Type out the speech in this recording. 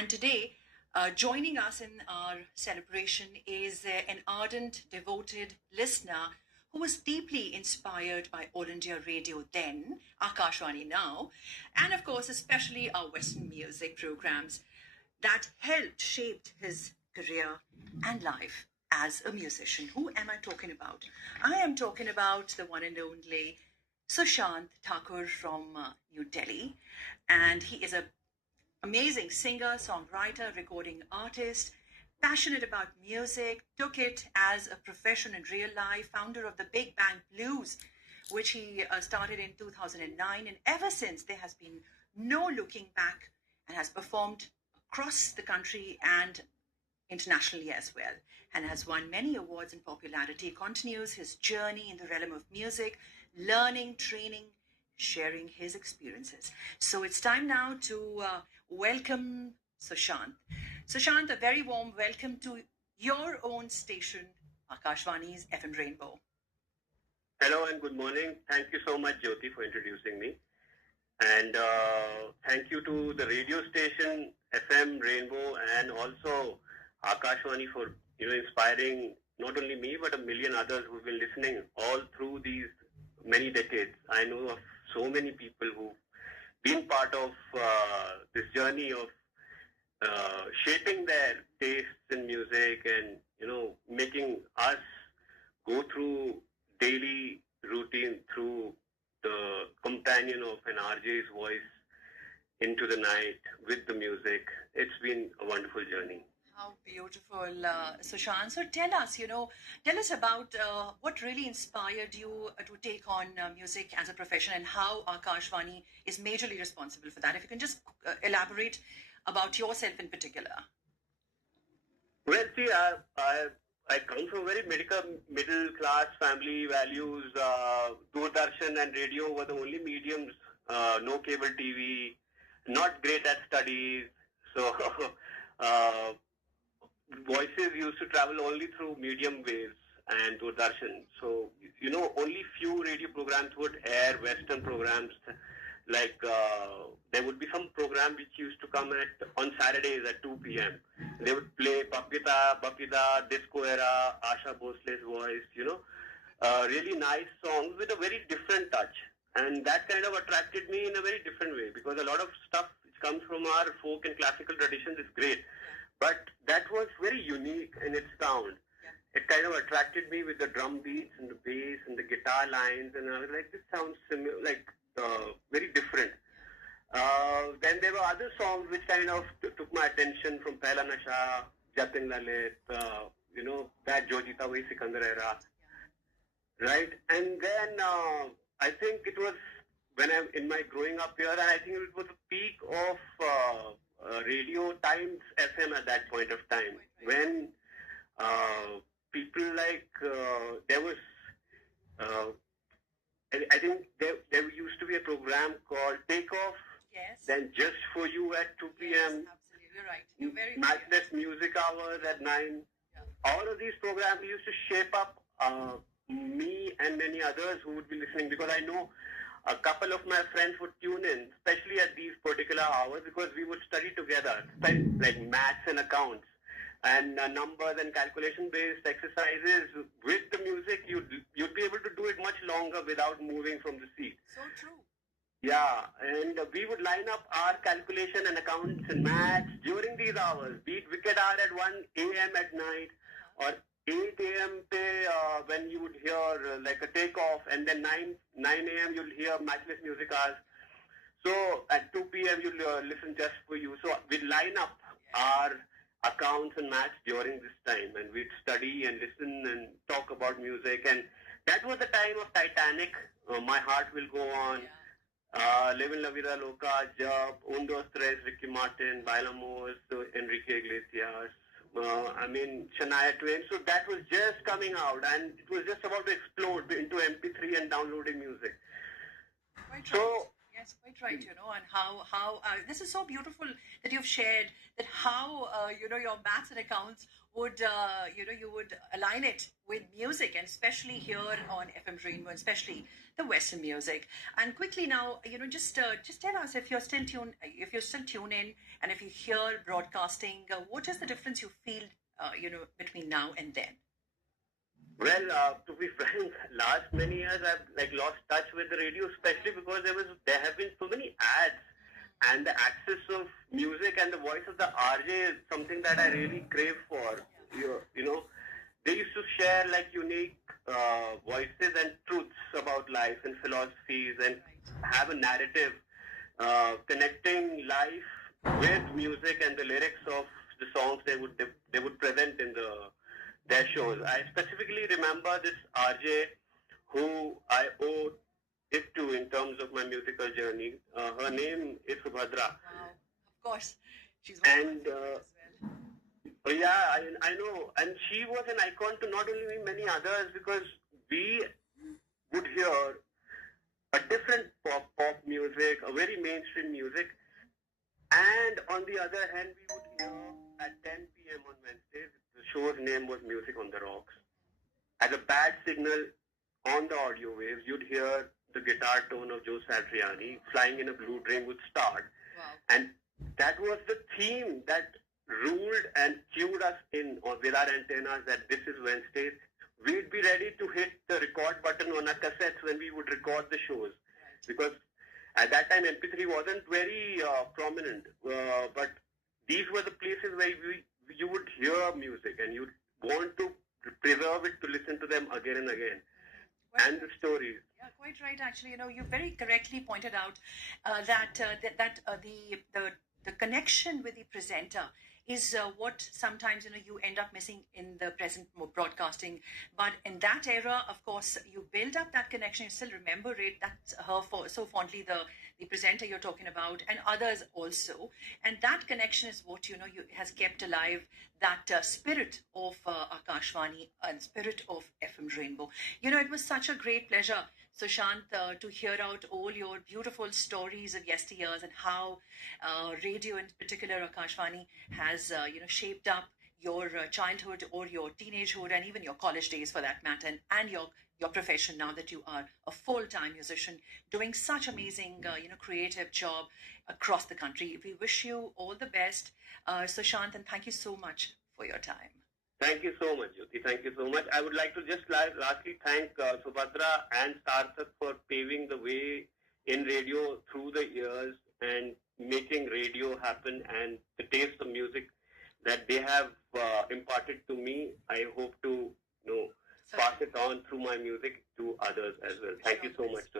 And today, joining us in our celebration is an ardent, devoted listener who was deeply inspired by All India Radio then, Akashwani now, and of course, especially our Western music programs that helped shape his career and life as a musician. Who am I talking about? I am talking about the one and only Sushant Thakur from New Delhi, and he is a amazing singer, songwriter, recording artist, passionate about music, took it as a profession in real life, founder of the Big Bang Blues, which he started in 2009. And ever since, there has been no looking back and has performed across the country and internationally as well, and has won many awards and popularity. Continues his journey in the realm of music, learning, training, sharing his experiences. So it's time now to welcome Sushant. Sushant, a very warm welcome to your own station, Akashvani's FM Rainbow. Hello and good morning. Thank you so much, Jyoti, for introducing me. And thank you to the radio station, FM Rainbow, and also Akashvani for inspiring not only me, but a million others who've been listening all through these many decades. I know of so many people who've been part of this journey of shaping their tastes in music and, making us go through daily routine through the companion of an RJ's voice into the night with the music. It's been a wonderful journey. How beautiful, Sushant. So tell us about what really inspired you to take on music as a profession and how Akashvani is majorly responsible for that. If you can just elaborate about yourself in particular. Well, see, I come from a very middle class family. Values, Doordarshan and radio were the only mediums, no cable TV, not great at studies. So voices used to travel only through medium waves and Doordarshan. So, only few radio programs would air Western programs. Like there would be some program which used to come on Saturdays at 2 p.m. They would play Bapida, Disco Era, Asha Bhosle's voice, really nice songs with a very different touch. And that kind of attracted me in a very different way, because a lot of stuff which comes from our folk and classical traditions is great. But that was very unique in its sound. Yeah. It kind of attracted me with the drum beats and the bass and the guitar lines, and I was like, this sounds similar, very different. Then there were other songs which kind of took my attention, from Pehla Nasha, Jatin Lalit, that Jo Jeeta Wahi Sikandar era, right? And then I think it was when I'm in my growing up here, and I think it was the peak of Radio Times FM at that point of time, when people like, there was, I think there used to be a program called Take Off, yes. Then Just For You at 2 p.m. Yes, absolutely, you're right. You're very Matchless Music Hours at 9. Yeah. All of these programs used to shape up me and many others who would be listening, because I know a couple of my friends would tune in, especially at these particular hours, because we would study together, like maths and accounts and numbers and calculation-based exercises with the music. You'd be able to do it much longer without moving from the seat. So true. Yeah, and we would line up our calculation and accounts and maths during these hours, be it wicket hour at 1 a.m. at night, or 8 a.m. when you would hear like a takeoff, and then 9 a.m. you'll hear matchless music hours. So at 2 p.m. you'll listen Just For You. So we'd line up our accounts and maths during this time, and we'd study and listen and talk about music. And that was the time of Titanic, My Heart Will Go On, Livin' La Vida Loca, Jab, Un Dos Tres, Ricky Martin, Bailamos, Enrique Iglesias, Shania Twain. So that was just coming out, and it was just about to explode into MP3 and downloading music. Quite right. Yes, quite right, and how this is so beautiful that you've shared that how, your maths and accounts would you would align it with music, and especially here on FM Rainbow, especially the Western music. And quickly now, just tell us if you're still tuned in, and if you hear broadcasting, what is the difference you feel between now and then? Well, to be frank, last many years I've like lost touch with the radio, especially because there have been so many ads, and the access of music and the voice of the RJ is something that I really crave for. You know, they used to share like unique voices and truths about life and philosophies, and have a narrative connecting life with music and the lyrics of the songs they would present in their shows. I specifically remember this RJ who I owe it to in terms of my musical journey. Her name is Subhadra. Wow, of course, she's one of my And favorites as well. yeah, I know. And she was an icon to not only me, many others, because we would hear a different pop music, a very mainstream music. And on the other hand, we would hear at 10 p.m. on Wednesdays, the show's name was Music on the Rocks. As a bad signal on the audio waves, you'd hear the guitar tone of Joe Satriani, Flying in a Blue Dream would start. Wow. And that was the theme that ruled and cued us in with our antennas that this is Wednesdays. We'd be ready to hit the record button on our cassettes when we would record the shows. Because at that time, MP3 wasn't very prominent. But these were the places where you would hear music and you'd want to preserve it to listen to them again and again. Well, And the stories. yeah, quite right. Actually, you very correctly pointed out the connection with the presenter is what sometimes you end up missing in the present broadcasting. But in that era, of course, you build up that connection. You still remember it. That's her so fondly the presenter you're talking about, and others also. And that connection is what has kept alive that spirit of Akashvani and spirit of FM Rainbow. It was such a great pleasure, Sushant, to hear out all your beautiful stories of yesteryears and how radio, in particular Akashvani, has shaped up your childhood or your teenagehood and even your college days for that matter, and your profession now that you are a full-time musician doing such amazing creative job across the country. We wish you all the best, Sushant, and thank you so much for your time. Thank you so much, Jyoti. Thank you so much. I would like to just lastly thank Subhadra and Sarthak for paving the way in radio through the years and making radio happen, and the taste of music that they have imparted to me. I hope to pass it on through my music to others as well. Thank you so much.